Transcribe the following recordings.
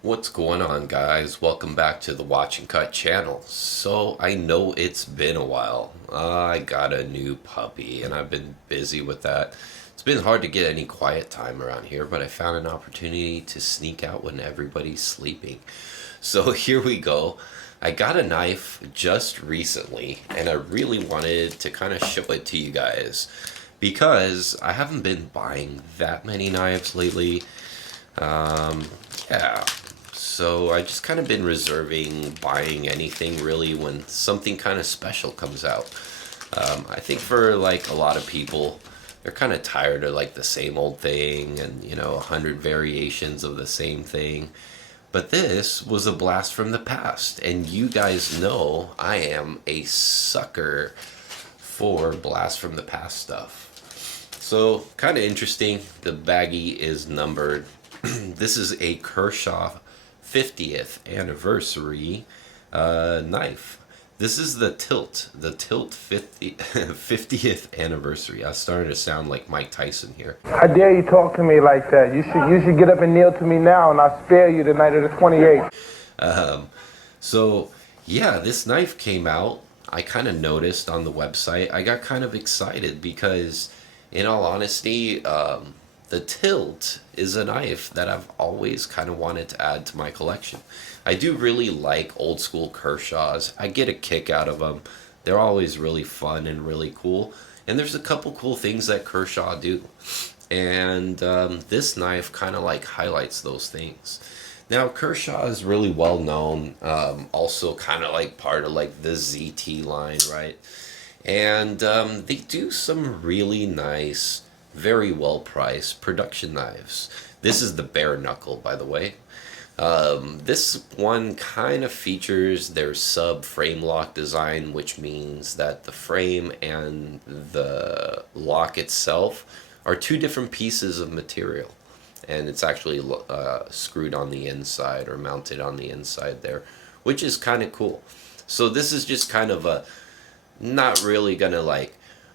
What's going on, guys? Welcome back to the Watch and Cut channel. So, I know it's been a while. I got a new puppy and I've been busy with that. It's been hard to get any quiet time around here, but I found an opportunity to sneak out when everybody's sleeping. So, here we go. I got a knife just recently and I really wanted to kind of show it to you guys because I haven't been buying that many knives lately. Um, yeah, so I just kind of been reserving buying anything really when something kind of special comes out. I think for like a lot of people, they're kind of tired of like the same old thing and 100 variations of the same thing. But this was a blast from the past, and you guys know I am a sucker for blast from the past stuff. So, kind of interesting. The baggie is numbered. This is a Kershaw 50th anniversary knife. This is the Tilt 50th anniversary. I started to sound like Mike Tyson here. How dare you talk to me like that? You should get up and kneel to me now, and I'll spare you the night of the 28th. So, yeah, this knife came out. I kind of noticed on the website. I got kind of excited because, in all honesty, the Tilt is a knife that I've always kind of wanted to add to my collection. I do really like old school Kershaws. I get a kick out of them. They're always really fun and really cool. And there's a couple cool things that Kershaw do. And this knife kind of like highlights those things. Now, Kershaw is really well known, also kind of like part of like the ZT line, right? And they do some really nice, very well priced production knives. This is the bare knuckle, by the way. This one kind of features their sub frame lock design, which means that the frame and the lock itself are two different pieces of material. And it's actually screwed on the inside or mounted on the inside there, which is kind of cool. So this is just kind of a, not really gonna like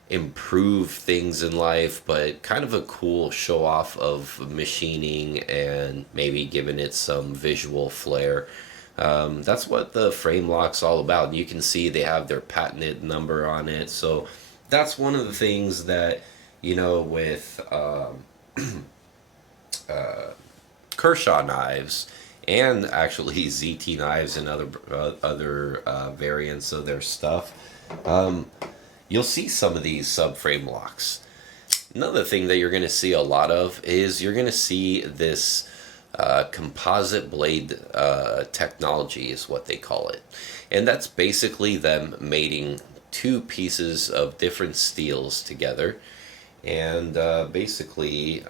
improve things in life, but kind of a cool show off of machining and maybe giving it some visual flair. That's what the frame lock's all about. And you can see they have their patented number on it. So that's one of the things that, with Kershaw knives and actually ZT knives and other variants of their stuff, you'll see some of these subframe locks. Another thing that you're going to see a lot of is you're going to see this composite blade technology is what they call it. And that's basically them mating two pieces of different steels together. And basically,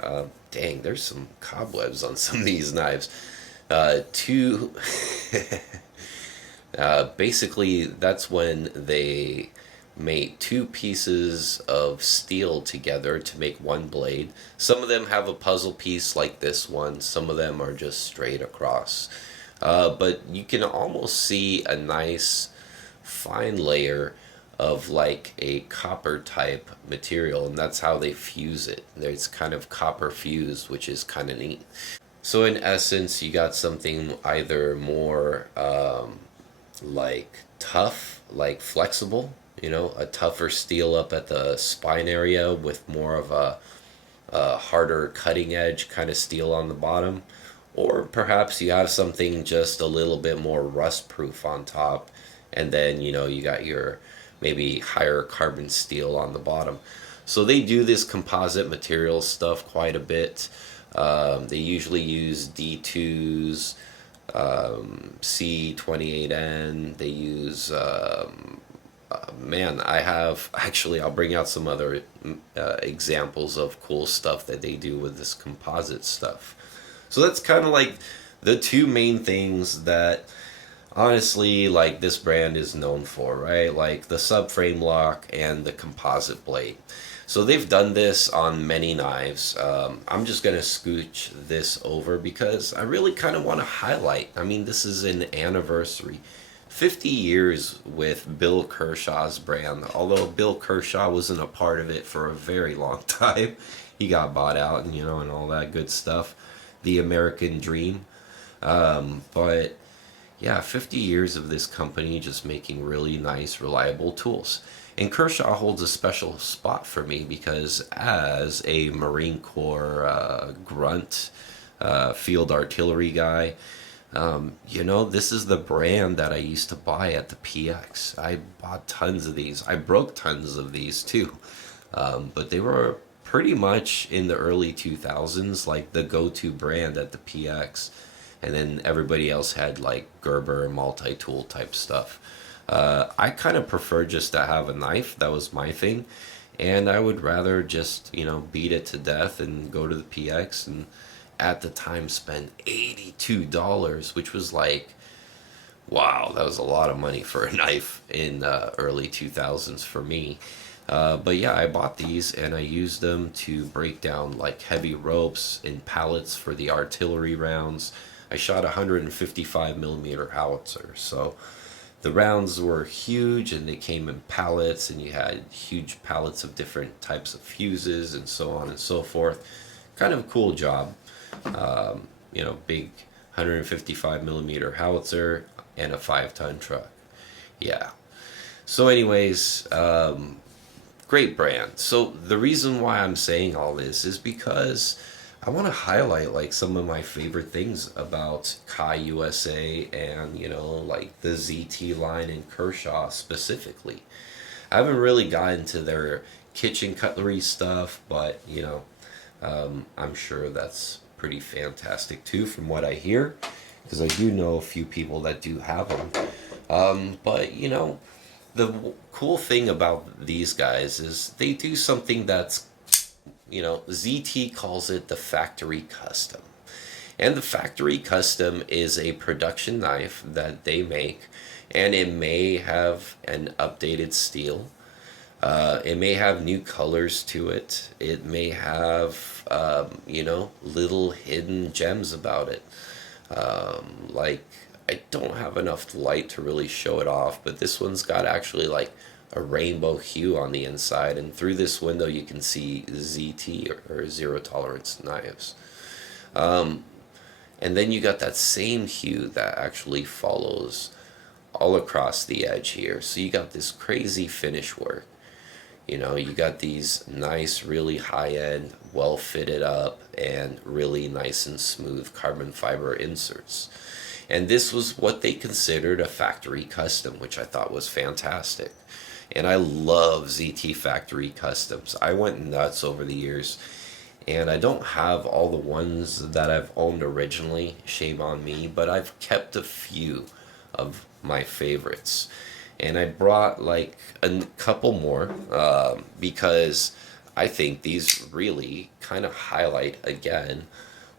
dang, there's some cobwebs on some of these knives. Basically, that's when they made two pieces of steel together to make one blade. Some of them have a puzzle piece like this one. Some of them are just straight across. But you can almost see a nice fine layer of like a copper type material, and that's how they fuse it. It's kind of copper fused, which is kind of neat. So in essence, you got something either more like tough, like flexible, a tougher steel up at the spine area with more of a harder cutting edge kind of steel on the bottom. Or perhaps you have something just a little bit more rust proof on top, and then you got your maybe higher carbon steel on the bottom. So they do this composite material stuff quite a bit. They usually use D2s, C28N. They use, man, I'll bring out some other examples of cool stuff that they do with this composite stuff. So that's kind of like the two main things that honestly, like, this brand is known for, right? Like the subframe lock and the composite blade. So they've done this on many knives. I'm just gonna scooch this over because I really kind of want to highlight. I mean, this is an anniversary. 50 years with Bill Kershaw's brand. Although Bill Kershaw wasn't a part of it for a very long time. He got bought out and and all that good stuff. The American dream. But yeah, 50 years of this company just making really nice, reliable tools. And Kershaw holds a special spot for me because as a Marine Corps grunt, field artillery guy, this is the brand that I used to buy at the PX. I bought tons of these. I broke tons of these too. But they were pretty much in the early 2000s like the go-to brand at the PX. And then everybody else had like Gerber multi-tool type stuff. I kind of prefer just to have a knife. That was my thing. And I would rather just, beat it to death and go to the PX and at the time spend $82, which was like, wow, that was a lot of money for a knife in early 2000s for me. But yeah, I bought these and I used them to break down like heavy ropes in pallets for the artillery rounds. I shot 155 millimeter howitzer, so the rounds were huge and they came in pallets, and you had huge pallets of different types of fuses and so on and so forth. Kind of a cool job. Big 155 millimeter howitzer and a 5-ton truck. Yeah. So, anyways, great brand. So the reason why I'm saying all this is because I want to highlight like some of my favorite things about Kai USA and like the ZT line in Kershaw specifically. I haven't really gotten to their kitchen cutlery stuff, but I'm sure that's pretty fantastic too from what I hear, because I do know a few people that do have them. But the cool thing about these guys is they do something that's, ZT calls it the factory custom. And the factory custom is a production knife that they make, and it may have an updated steel. It may have new colors to it. It may have, little hidden gems about it. Like, I don't have enough light to really show it off, but this one's got actually like a rainbow hue on the inside, and through this window you can see ZT or zero tolerance knives. And then you got that same hue that actually follows all across the edge here. So you got this crazy finish work. You got these nice, really high-end, well fitted up, and really nice and smooth carbon fiber inserts. And this was what they considered a factory custom, which I thought was fantastic. And I love ZT factory customs. I went nuts over the years. And I don't have all the ones that I've owned originally, shame on me, but I've kept a few of my favorites. And I brought like a couple more because I think these really kind of highlight again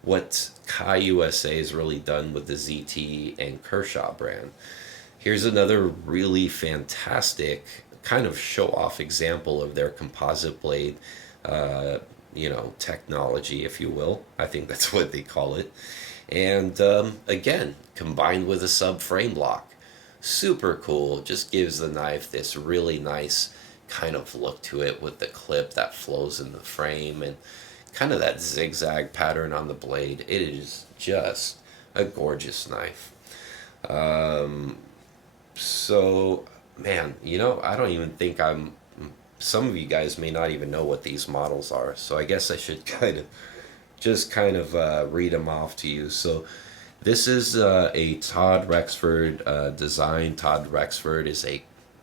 what Kai USA has really done with the ZT and Kershaw brand. Here's another really fantastic kind of show-off example of their composite blade, technology, if you will. I think that's what they call it. And again, combined with a subframe lock. Super cool. Just gives the knife this really nice kind of look to it with the clip that flows in the frame and kind of that zigzag pattern on the blade. It is just a gorgeous knife. So, man, I don't even think some of you guys may not even know what these models are. So I guess I should kind of read them off to you. So this is a Todd Rexford design. Todd Rexford is a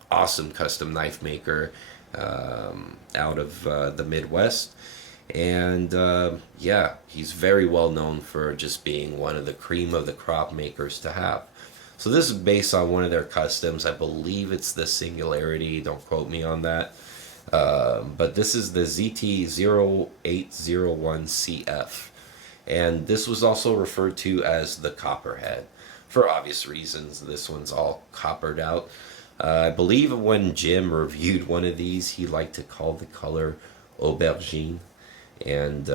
awesome custom knife maker out of the Midwest. And he's very well known for just being one of the cream of the crop makers to have. So this is based on one of their customs. I believe it's the Singularity. Don't quote me on that. But this is the ZT0801CF. And this was also referred to as the Copperhead. For obvious reasons, this one's all coppered out. I believe when Jim reviewed one of these, he liked to call the color aubergine. And,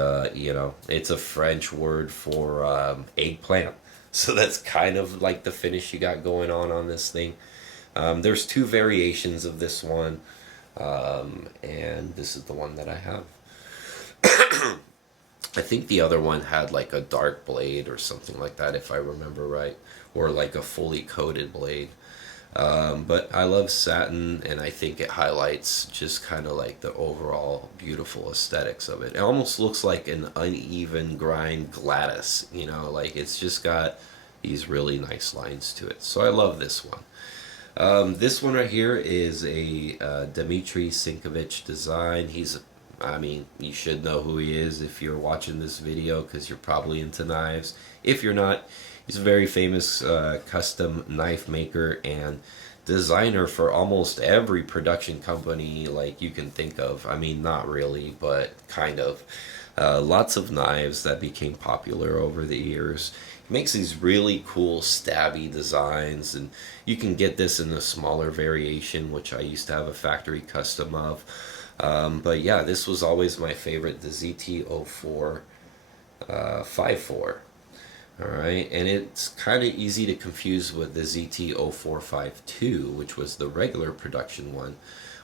it's a French word for eggplant. So that's kind of like the finish you got going on this thing. There's two variations of this one. And this is the one that I have. I think the other one had like a dark blade or something like that, if I remember right, or like a fully coated blade. But I love satin, and I think it highlights just kind of like the overall beautiful aesthetics of it. It almost looks like an uneven grind Gladys, you know, like it's just got these really nice lines to it. So I love this one. This one right here is a Dmitry Sinkovich design. I mean, you should know who he is if you're watching this video because you're probably into knives. If you're not, he's a very famous custom knife maker and designer for almost every production company like you can think of. I mean, not really, but kind of. Lots of knives that became popular over the years. He makes these really cool stabby designs, and you can get this in a smaller variation, which I used to have a factory custom of. But yeah, this was always my favorite, the ZT04 54. Alright, and it's kind of easy to confuse with the ZT0452, which was the regular production one,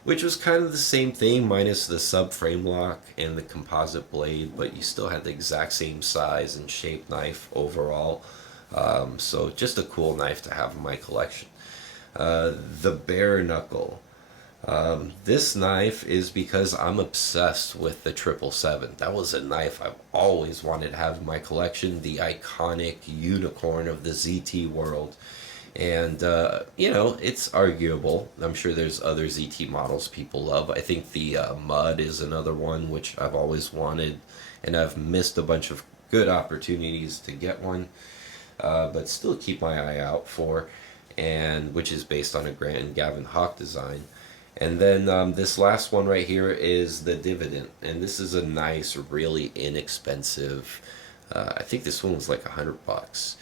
which was kind of the same thing minus the subframe lock and the composite blade, but you still had the exact same size and shape knife overall. So just a cool knife to have in my collection. The bare knuckle. This knife is because I'm obsessed with the 777. That was a knife I've always wanted to have in my collection, the iconic unicorn of the ZT world. And, you know, it's arguable. I'm sure there's other ZT models people love. I think the Mud is another one which I've always wanted, and I've missed a bunch of good opportunities to get one, but still keep my eye out for, and which is based on a Grant and Gavin Hawk design. And then this last one right here is the Dividend, and this is a nice, really inexpensive. I think this one was like $100,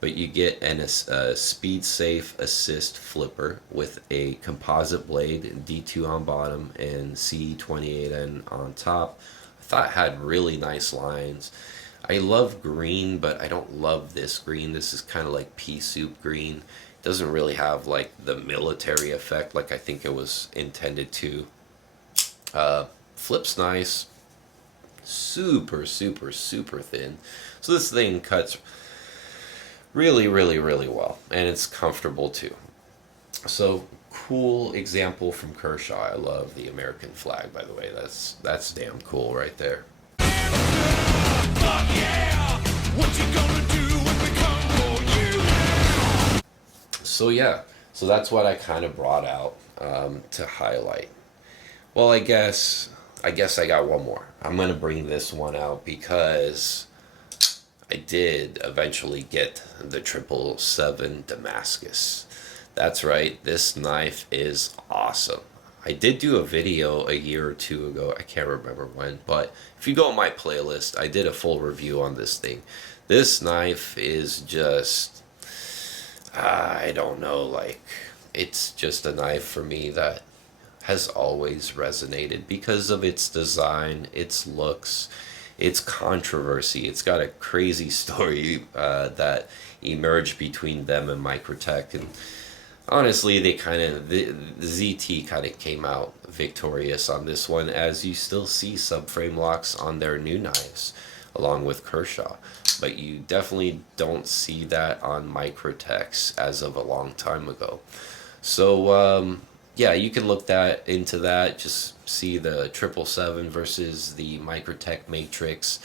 but you get a speed safe assist flipper with a composite blade, D2 on bottom, and C28N on top. I thought it had really nice lines. I love green, but I don't love this green. This is kind of like pea soup green. Doesn't really have like the military effect like I think it was intended to. Flips nice, super thin, so this thing cuts really well, and it's comfortable too. So cool example from Kershaw. I love the American flag, by the way. That's damn cool right there. Fuck yeah! What you gonna do when we come for you? So yeah, so that's what I kind of brought out to highlight. Well, I guess I got one more. I'm gonna bring this one out because I did eventually get the 777 Damascus. That's right, this knife is awesome. I did do a video a year or two ago, I can't remember when, but if you go on my playlist, I did a full review on this thing. This knife is just, I don't know, like, it's just a knife for me that has always resonated because of its design, its looks, its controversy. It's got a crazy story that emerged between them and Microtech, and honestly, the ZT kind of came out victorious on this one, as you still see subframe locks on their new knives, along with Kershaw. But you definitely don't see that on Microtech's as of a long time ago. So, yeah, you can look into that. Just see the 777 versus the Microtech Matrix.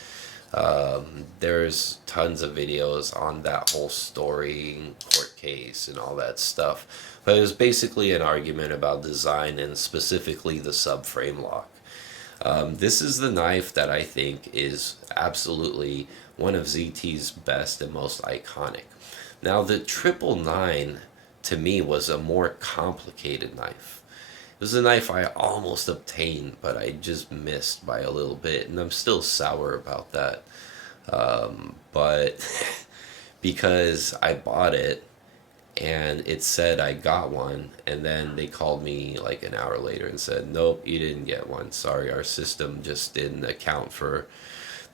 There's tons of videos on that whole story, court case, and all that stuff. But it was basically an argument about design and specifically the subframe lock. This is the knife that I think is absolutely one of ZT's best and most iconic. Now, the 999 to me was a more complicated knife. It was a knife I almost obtained, but I just missed by a little bit, and I'm still sour about that. But because I bought it and it said I got one, and then they called me like an hour later and said, nope, you didn't get one. Sorry, our system just didn't account for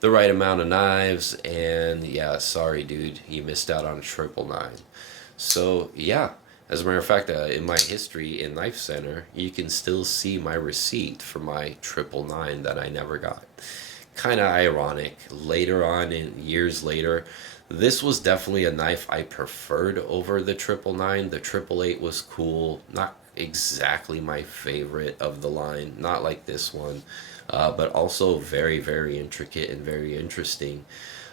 the right amount of knives, and yeah, sorry dude, you missed out on a 999. So yeah, as a matter of fact, in my history in Knife Center, you can still see my receipt for my 999 that I never got. kind of ironic. Later on, in years later, this was definitely a knife I preferred over the 999. The 888 was cool, not exactly my favorite of the line, not like this one, but also very, very intricate and very interesting.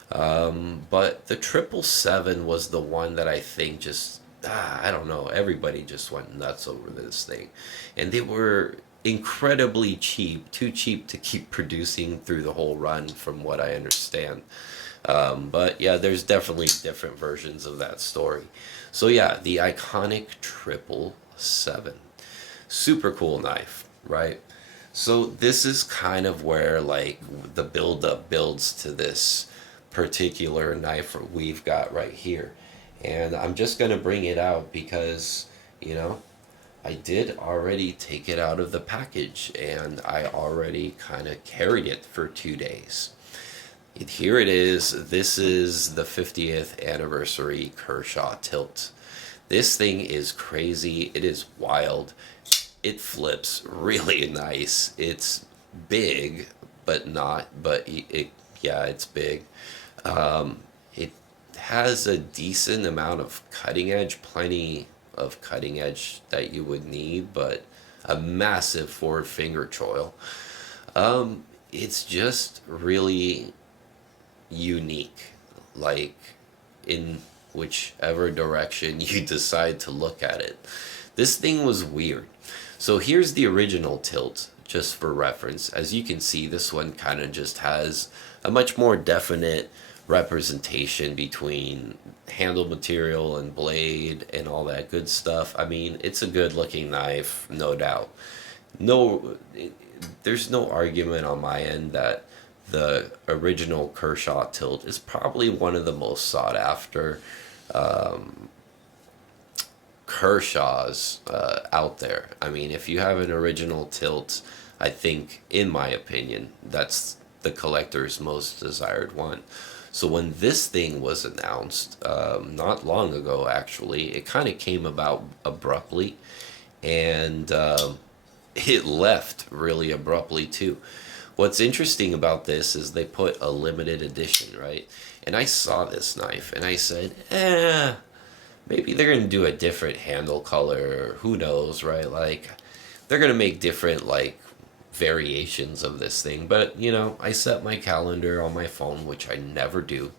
But the 777 was the one that I think just, I don't know, everybody just went nuts over this thing. And they were incredibly cheap, too cheap to keep producing through the whole run, from what I understand. But yeah, there's definitely different versions of that story. So yeah, the iconic 777. Super cool knife, right? So this is kind of where like the build up builds to this particular knife we've got right here. And I'm just going to bring it out because, you know, I did already take it out of the package and I already kind of carried it for 2 days. Here it is. This is the 50th anniversary Kershaw Tilt. This thing is crazy. It is wild. It flips really nice. It's big, but not, but yeah, it's big. It has a decent amount of cutting edge, plenty of cutting edge that you would need, but a massive forward finger choil. It's just really unique, like in whichever direction you decide to look at it. This thing was weird. So here's the original Tilt, just for reference. As you can see, this one kind of just has a much more definite representation between handle material and blade and all that good stuff. I mean, it's a good looking knife, no doubt. There's no argument on my end that the original Kershaw Tilt is probably one of the most sought after Kershaws out there. I mean, if you have an original Tilt, I think, in my opinion, that's the collector's most desired one. So when this thing was announced, not long ago actually, it kind of came about abruptly, and it left really abruptly too. What's interesting about this is they put a limited edition, right? And I saw this knife and I said, maybe they're going to do a different handle color, who knows, right? Like, they're going to make different, like, variations of this thing. But, you know, I set my calendar on my phone, which I never do.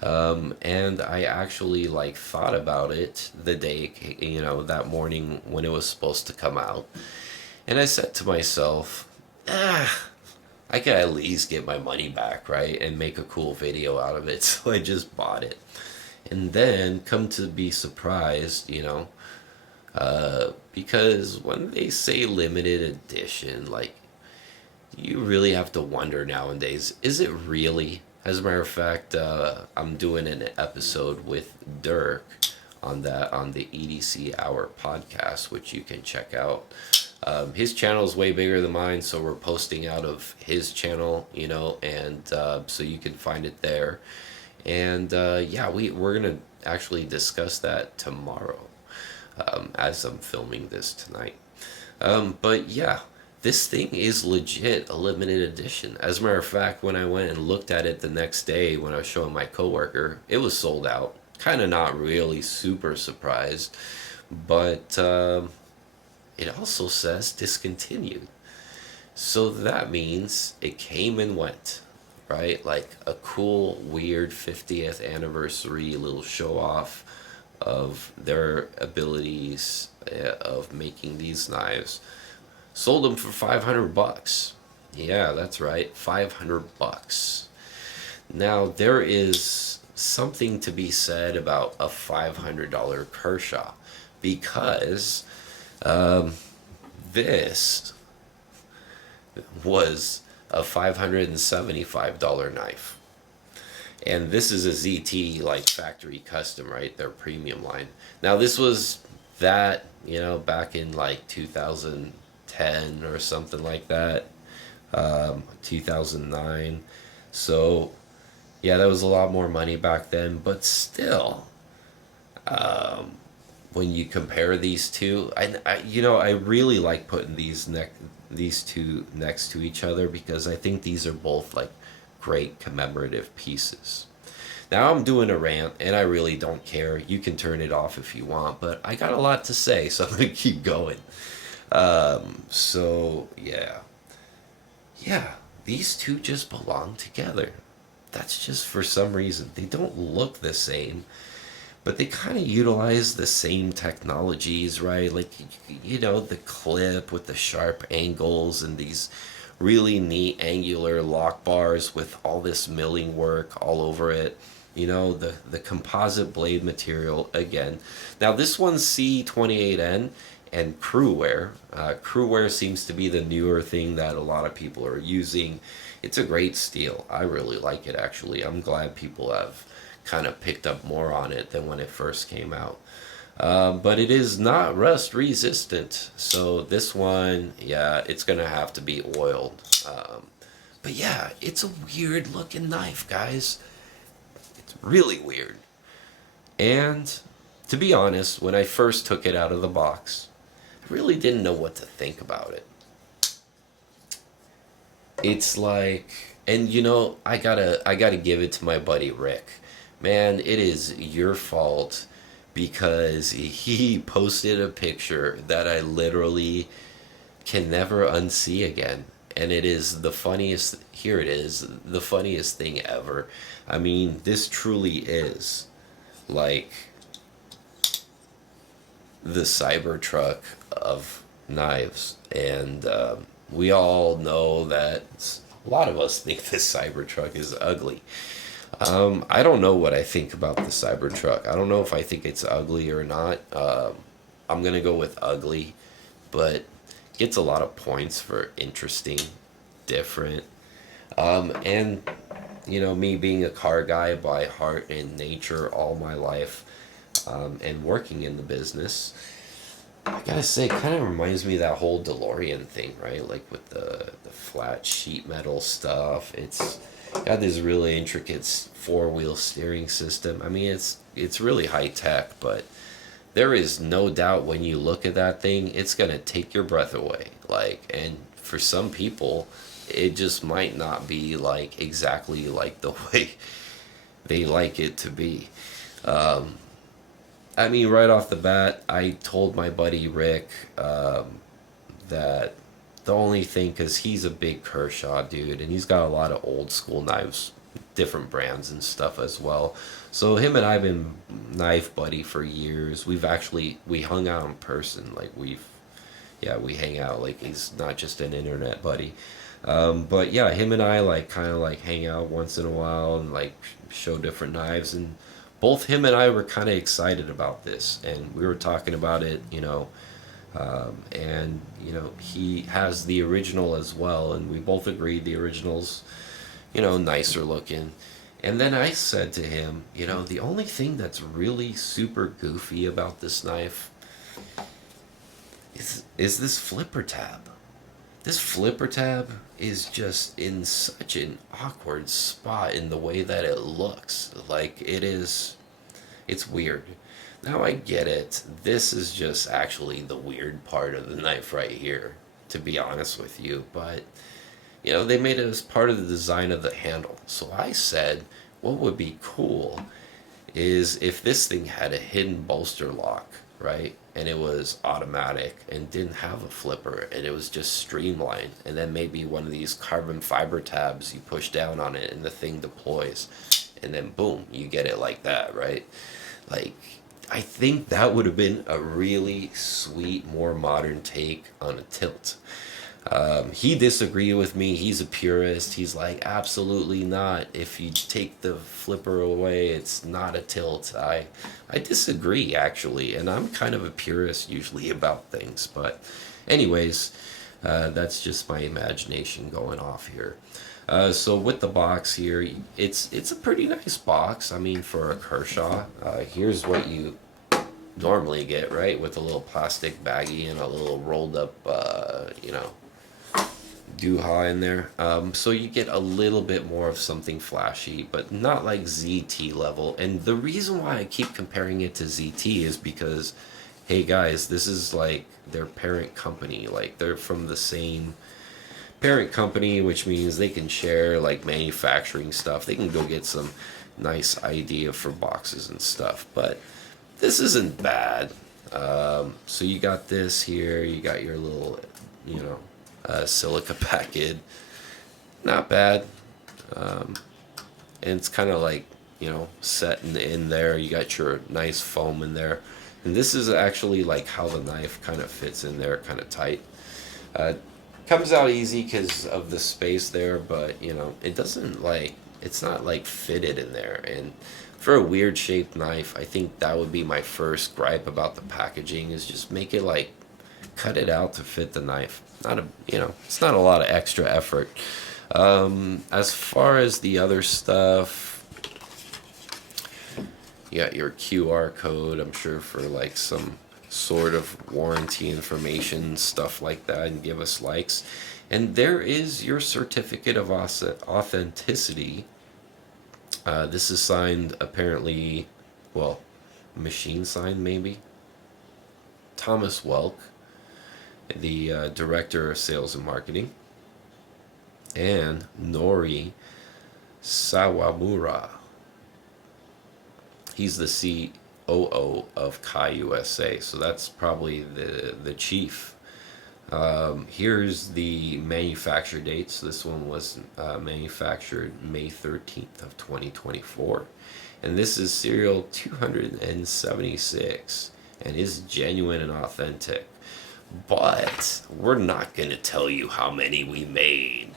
And I actually, like, thought about it the day, you know, that morning when it was supposed to come out. And I said to myself, I could at least get my money back, right? And make a cool video out of it. So I just bought it. And then come to be surprised, you know, because when they say limited edition, like, you really have to wonder nowadays, is it really? As a matter of fact, I'm doing an episode with Dirk on the EDC Hour podcast, which you can check out. His channel is way bigger than mine, so we're posting out of his channel, you know, and so you can find it there. And yeah, we're gonna actually discuss that tomorrow, as I'm filming this tonight. But yeah, this thing is legit a limited edition. As a matter of fact, when I went and looked at it the next day when I was showing my coworker, it was sold out. Kind of not really super surprised, but it also says discontinued. So that means it came and went, right? Like a cool, weird 50th anniversary little show off of their abilities of making these knives. Sold them for $500. Yeah, that's right, $500. Now there is something to be said about a $500 Kershaw, because this was a $575 knife. And this is a ZT, like, factory custom, right? Their premium line. Now this was that, you know, back in like 2010 or something like that, 2009. So yeah, that was a lot more money back then, but still, when you compare these two, I really like putting these two next to each other, because I think these are both like great commemorative pieces. Now I'm doing a rant, and I really don't care. You can turn it off if you want, but I got a lot to say, so I'm gonna keep going. So yeah, these two just belong together. That's just for some reason. They don't look the same, but they kind of utilize the same technologies, right? Like, the clip with the sharp angles and these really neat angular lock bars with all this milling work all over it. The composite blade material again. Now, this one's C28N and crew wear. Crew wear seems to be the newer thing that a lot of people are using. It's a great steel. I really like it, actually. I'm glad people have kind of picked up more on it than when it first came out. But it is not rust resistant. So this one, yeah, it's going to have to be oiled. But yeah, it's a weird looking knife, guys. It's really weird. And to be honest, when I first took it out of the box, I really didn't know what to think about it. It's like, and I gotta give it to my buddy Rick. Man, it is your fault because he posted a picture that I literally can never unsee again. And it is the funniest, here it is, the funniest thing ever. I mean, this truly is like the Cybertruck of knives. And we all know that a lot of us think this Cybertruck is ugly. I don't know what I think about the Cybertruck. I don't know if I think it's ugly or not. I'm going to go with ugly, but gets a lot of points for interesting, different. And, me being a car guy by heart and nature all my life, and working in the business, I gotta say, it kind of reminds me of that whole DeLorean thing, right? Like with the flat sheet metal stuff. It's got this really intricate four-wheel steering system. I mean, it's really high tech, but there is no doubt when you look at that thing, it's gonna take your breath away. Like, and for some people, it just might not be like exactly like the way they like it to be. I mean, right off the bat, I told my buddy Rick that the only thing, because he's a big Kershaw dude, and he's got a lot of old school knives, different brands and stuff as well. So him and I have been knife buddy for years. We hung out in person, like we hang out, like he's not just an internet buddy. But yeah, him and I like kind of like hang out once in a while and like show different knives, and both him and I were kind of excited about this, and we were talking about it, and he has the original as well, and we both agreed the original's, nicer looking. And then I said to him, the only thing that's really super goofy about this knife is this flipper tab. This flipper tab is just in such an awkward spot in the way that it looks. Like, it's weird. Now I get it. This is just actually the weird part of the knife right here, to be honest with you. But, they made it as part of the design of the handle. So I said, what would be cool is if this thing had a hidden bolster lock, right? And it was automatic and didn't have a flipper, and it was just streamlined, and then maybe one of these carbon fiber tabs, you push down on it and the thing deploys, and then boom, you get it like that, right? Like, I think that would have been a really sweet, more modern take on a tilt. He disagreed with me. He's a purist. He's like, absolutely not. If you take the flipper away, it's not a tilt. I disagree, actually, and I'm kind of a purist usually about things. But anyways, that's just my imagination going off here. So with the box here, it's a pretty nice box. I mean, for a Kershaw, here's what you normally get, right? With a little plastic baggie and a little rolled up, dooha in there. So you get a little bit more of something flashy, but not like ZT level. And the reason why I keep comparing it to ZT is because, hey guys, this is like their parent company. Like, they're from the same parent company, which means they can share like manufacturing stuff. They can go get some nice idea for boxes and stuff. But this isn't bad. So you got this here. You got your little, you know, silica packet. Not bad. And it's kind of like, you know, set in there. You got your nice foam in there. And this is actually like how the knife kind of fits in there, kind of tight. Comes out easy because of the space there, but you know, it doesn't like, it's not like fitted in there. And for a weird shaped knife, I think that would be my first gripe about the packaging, is just make it like, cut it out to fit the knife. Not a, you know, it's not a lot of extra effort. As far as the other stuff, you got your QR code, I'm sure, for like some sort of warranty information, stuff like that, and give us likes. And there is your certificate of authenticity. This is signed, apparently, well, machine signed maybe. Thomas Welk, the director of sales and marketing, and Nori Sawamura. He's the COO of Kai USA, so that's probably the chief. Here's the manufacture dates. This one was manufactured May 13th of 2024. And this is serial 276 and is genuine and authentic. But we're not going to tell you how many we made.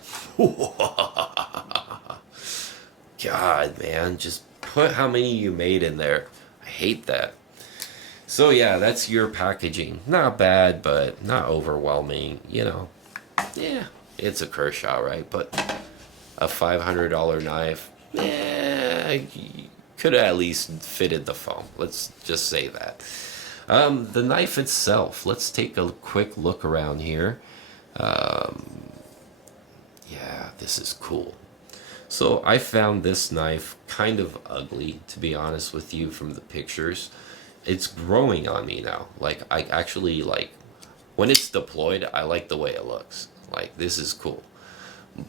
God, man, just put how many you made in there. I hate that. So yeah, that's your packaging. Not bad, but not overwhelming. You know, yeah, it's a Kershaw, right? But a $500 knife, yeah, could have at least fitted the foam. Let's just say that. The knife itself, let's take a quick look around here. Yeah, this is cool. So I found this knife kind of ugly, to be honest with you, from the pictures. It's growing on me now. Like, I actually, like, when it's deployed, I like the way it looks. Like, this is cool.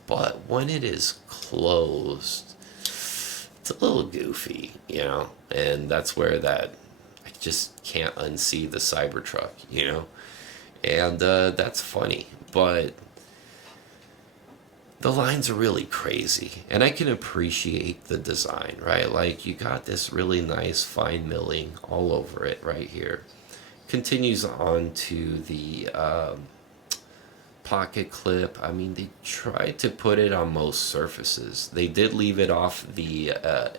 But when it is closed, it's a little goofy, you know? And that's where that, I just can't unsee the Cybertruck, you know? And that's funny. But the lines are really crazy, and I can appreciate the design, right? Like, you got this really nice fine milling all over it right here. Continues on to the pocket clip. I mean, they tried to put it on most surfaces. They did leave it off the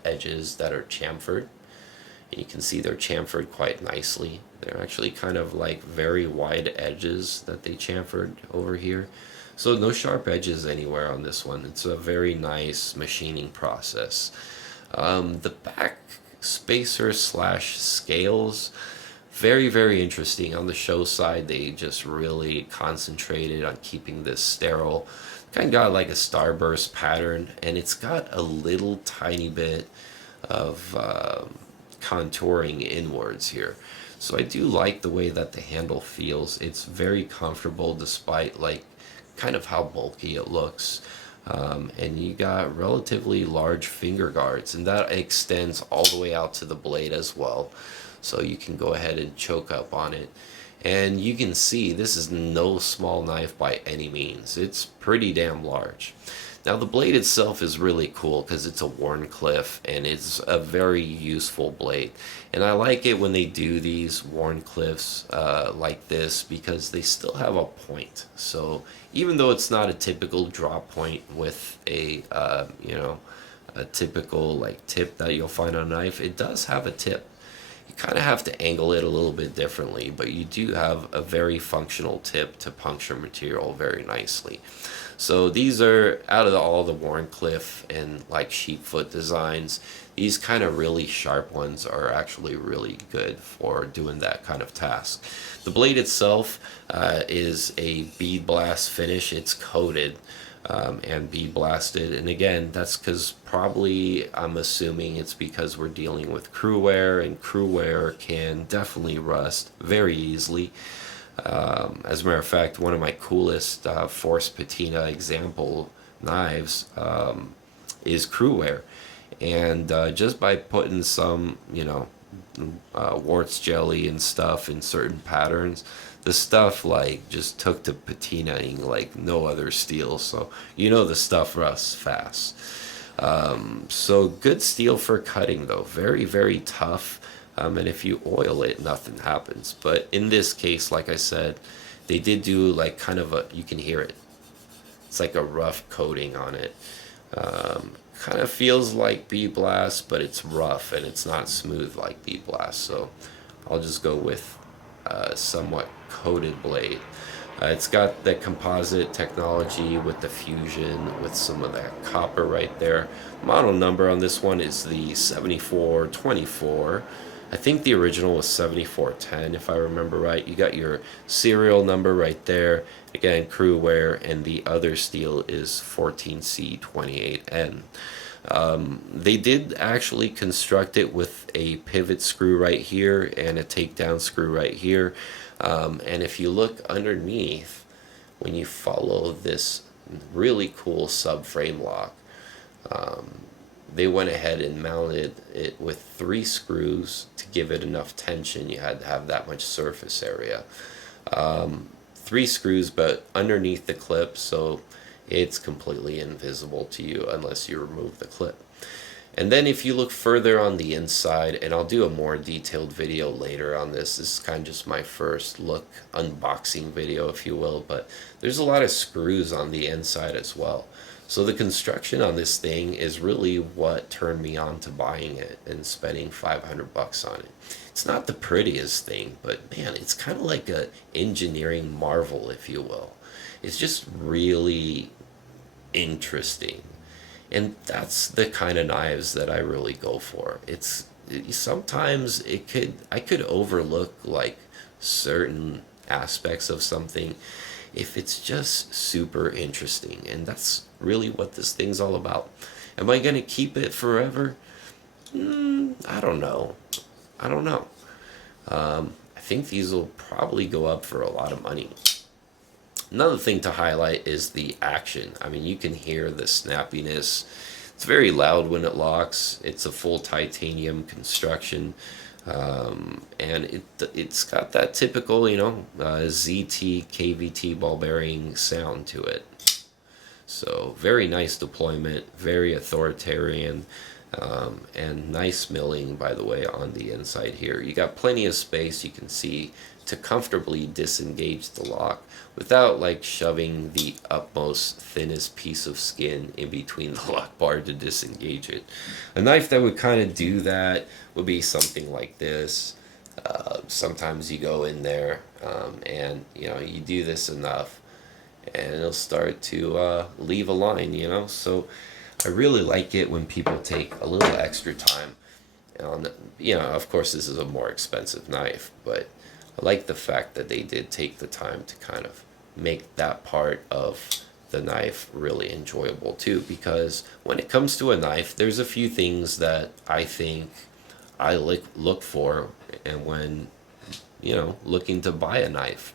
edges that are chamfered, and you can see they're chamfered quite nicely. They're actually kind of like very wide edges that they chamfered over here. So no sharp edges anywhere on this one. It's a very nice machining process. The back spacer slash scales, very, very interesting. On the show side, they just really concentrated on keeping this sterile. Kind of got like a starburst pattern, and it's got a little tiny bit of contouring inwards here. So I do like the way that the handle feels. It's very comfortable despite like kind of how bulky it looks. And you got relatively large finger guards, and that extends all the way out to the blade as well, so you can go ahead and choke up on it. And you can see this is no small knife by any means. It's pretty damn large. Now the blade itself is really cool because it's a Wharncliffe, and it's a very useful blade. And I like it when they do these Wharncliffes like this, because they still have a point. So even though it's not a typical drop point with a you know, a typical like tip that you'll find on a knife, it does have a tip. You kind of have to angle it a little bit differently, but you do have a very functional tip to puncture material very nicely. So these are, out of all the Wharncliffe and like sheepfoot designs, these kind of really sharp ones are actually really good for doing that kind of task. The blade itself is a bead blast finish. It's coated and bead blasted, and again, that's because probably, I'm assuming it's because we're dealing with crew wear, and crew wear can definitely rust very easily. As a matter of fact, one of my coolest force patina example knives is crewware. And just by putting some, warts jelly and stuff in certain patterns, the stuff like just took to patinaing like no other steel. So the stuff rusts fast. So good steel for cutting though, very very tough. And if you oil it, nothing happens. But in this case, like I said, they did do like kind of you can hear it. It's like a rough coating on it. Kind of feels like B-Blast, but it's rough and it's not smooth like B-Blast. So I'll just go with somewhat coated blade. It's got the composite technology with the fusion, with some of that copper right there. Model number on this one is the 7424. I think the original was 7410 if I remember right. You got your serial number right there. Again, crewware, and the other steel is 14C28N. They did actually construct it with a pivot screw right here and a takedown screw right here. And if you look underneath, when you follow this really cool subframe lock, they went ahead and mounted it with 3 screws to give it enough tension. You had to have that much surface area. 3 screws, but underneath the clip, so it's completely invisible to you unless you remove the clip. And then if you look further on the inside, and I'll do a more detailed video later on this. This is kind of just my first look, unboxing video, if you will, but there's a lot of screws on the inside as well. So the construction on this thing is really what turned me on to buying it and spending $500 on it. It's not the prettiest thing, but man, it's kind of like a engineering marvel, if you will. It's just really interesting. And that's the kind of knives that I really go for. Sometimes I could overlook like certain aspects of something if it's just super interesting, and that's really what this thing's all about. Am I gonna keep it forever? I don't know. I think these will probably go up for a lot of money. Another thing to highlight is the action. I mean, you can hear the snappiness. It's very loud when it locks. It's a full titanium construction. And it's got that typical, ZT, KVT ball bearing sound to it. So very nice deployment, very authoritarian, and nice milling, by the way, on the inside here. You got plenty of space, you can see, to comfortably disengage the lock without like shoving the utmost thinnest piece of skin in between the lock bar to disengage it. A knife that would kind of do that would be something like this. Sometimes you go in there and you do this enough and it'll start to leave a line, so I really like it when people take a little extra time on, of course this is a more expensive knife, but I like the fact that they did take the time to kind of make that part of the knife really enjoyable too, because when it comes to a knife, there's a few things that I think I look for and when looking to buy a knife.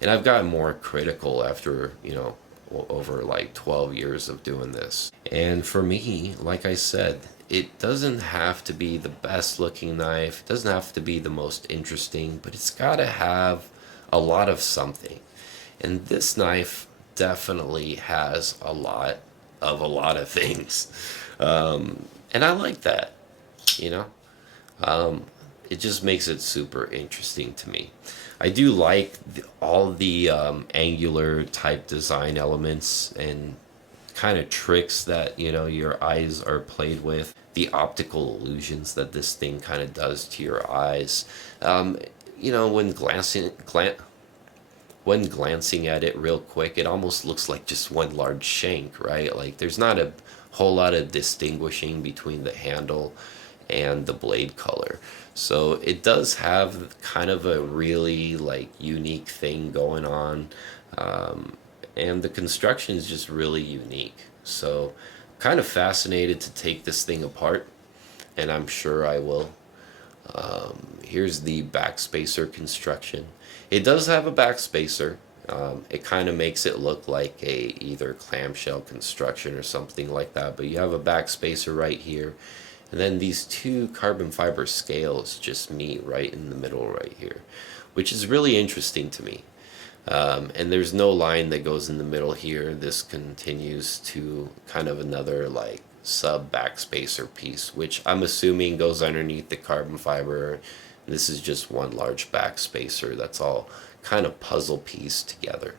And I've gotten more critical after over like 12 years of doing this. And for me, like I said, it doesn't have to be the best looking knife, it doesn't have to be the most interesting, but it's got to have a lot of something. And this knife definitely has a lot of things. And I like that, it just makes it super interesting to me. I do like all the angular type design elements and kind of tricks that your eyes are played with, the optical illusions that this thing kind of does to your eyes. When glancing at it real quick, it almost looks like just one large shank, right? Like there's not a whole lot of distinguishing between the handle and the blade color. So it does have kind of a really like unique thing going on, and the construction is just really unique. So kind of fascinated to take this thing apart, and I'm sure I will. Here's the backspacer construction. It does have a backspacer. It kind of makes it look like a either clamshell construction or something like that, but you have a backspacer right here, and then these two carbon fiber scales just meet right in the middle right here, which is really interesting to me. And there's no line that goes in the middle here. This continues to kind of another like sub backspacer piece, which I'm assuming goes underneath the carbon fiber. This is just one large backspacer that's all kind of puzzle pieced together.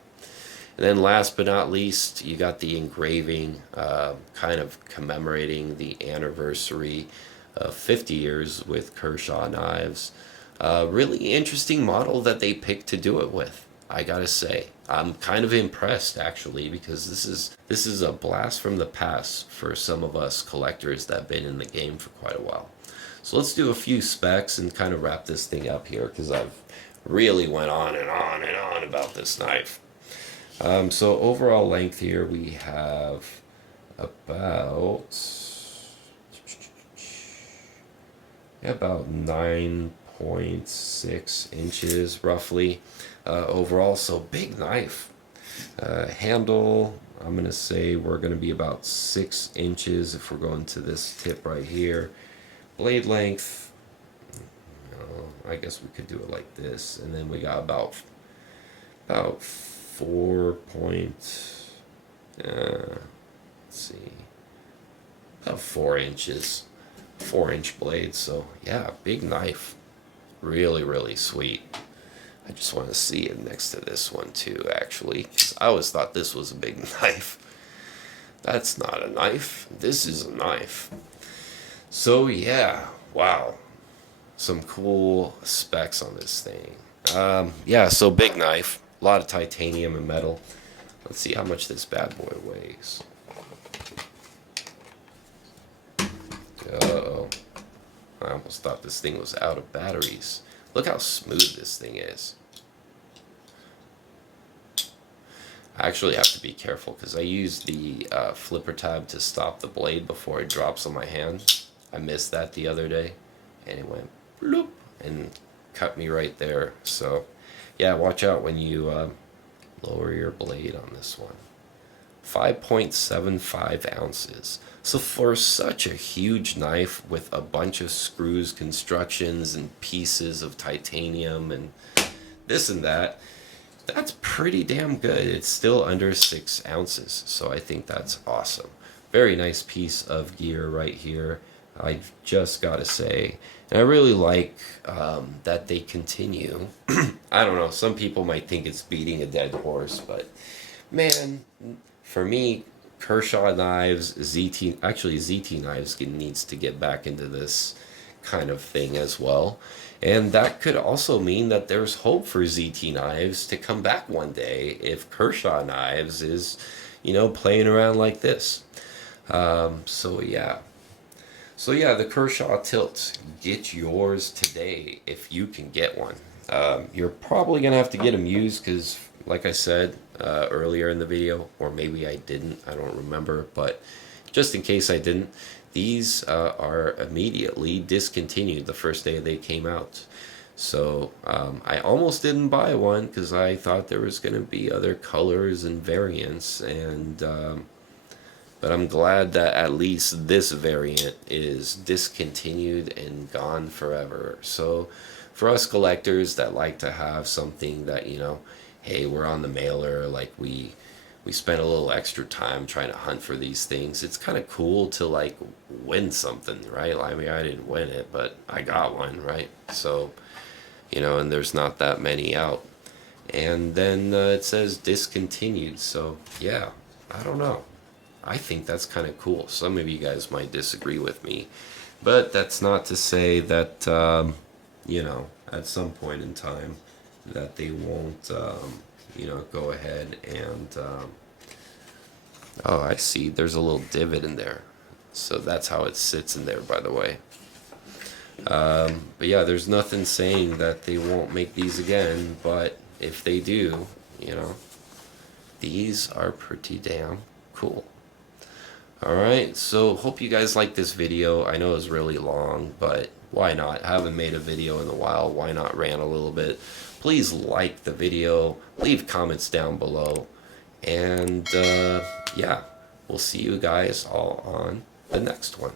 And then last but not least, you got the engraving, kind of commemorating the anniversary of 50 years with Kershaw Knives. Really interesting model that they picked to do it with, I gotta say. I'm kind of impressed actually, because this is a blast from the past for some of us collectors that have been in the game for quite a while. So let's do a few specs and kind of wrap this thing up here, because I've really went on and on and on about this knife. So overall length here we have about 9.6 inches roughly overall, so big knife. Handle, I'm gonna say we're gonna be about 6 inches if we're going to this tip right here. Blade length, I guess we could do it like this, and then we got about 4 point, let's see, about 4 inches, 4-inch blade. So yeah, big knife, really sweet. I just want to see it next to this one too, actually, because I always thought this was a big knife. That's not a knife, this is a knife. So yeah, wow, some cool specs on this thing. Yeah, so big knife, a lot of titanium and metal. Let's see how much this bad boy weighs. Uh-oh. I almost thought this thing was out of batteries. Look how smooth this thing is. I actually have to be careful because I used the flipper tab to stop the blade before it drops on my hand. I missed that the other day, and it went bloop and cut me right there. So yeah, watch out when you lower your blade on this one. 5.75 ounces. So for such a huge knife with a bunch of screws, constructions, and pieces of titanium and this and that, that's pretty damn good. It's still under 6 ounces, so I think that's awesome. Very nice piece of gear right here, I just gotta say. And I really like that they continue. I don't know, some people might think it's beating a dead horse, but man, for me, Kershaw Knives, ZT Knives needs to get back into this kind of thing as well. And that could also mean that there's hope for ZT Knives to come back one day if Kershaw Knives is, playing around like this. So yeah. So yeah, the Kershaw Tilt. Get yours today if you can get one. You're probably going to have to get them used because, like I said earlier in the video, or maybe I didn't, I don't remember, but just in case I didn't, these are immediately discontinued the first day they came out. So I almost didn't buy one because I thought there was going to be other colors and variants, and but I'm glad that at least this variant is discontinued and gone forever. So for us collectors that like to have something that, hey, we're on the mailer, like we spent a little extra time trying to hunt for these things. It's kind of cool to like win something, right? I mean, I didn't win it, but I got one, right? So, and there's not that many out. And then it says discontinued. So yeah, I don't know. I think that's kind of cool. Some of you guys might disagree with me, but that's not to say that, at some point in time that they won't, go ahead and, oh, I see, there's a little divot in there. So that's how it sits in there, by the way. But yeah, there's nothing saying that they won't make these again, but if they do, these are pretty damn cool. Alright, so hope you guys like this video. I know it was really long, but why not? I haven't made a video in a while. Why not rant a little bit? Please like the video. Leave comments down below. And yeah, we'll see you guys all on the next one.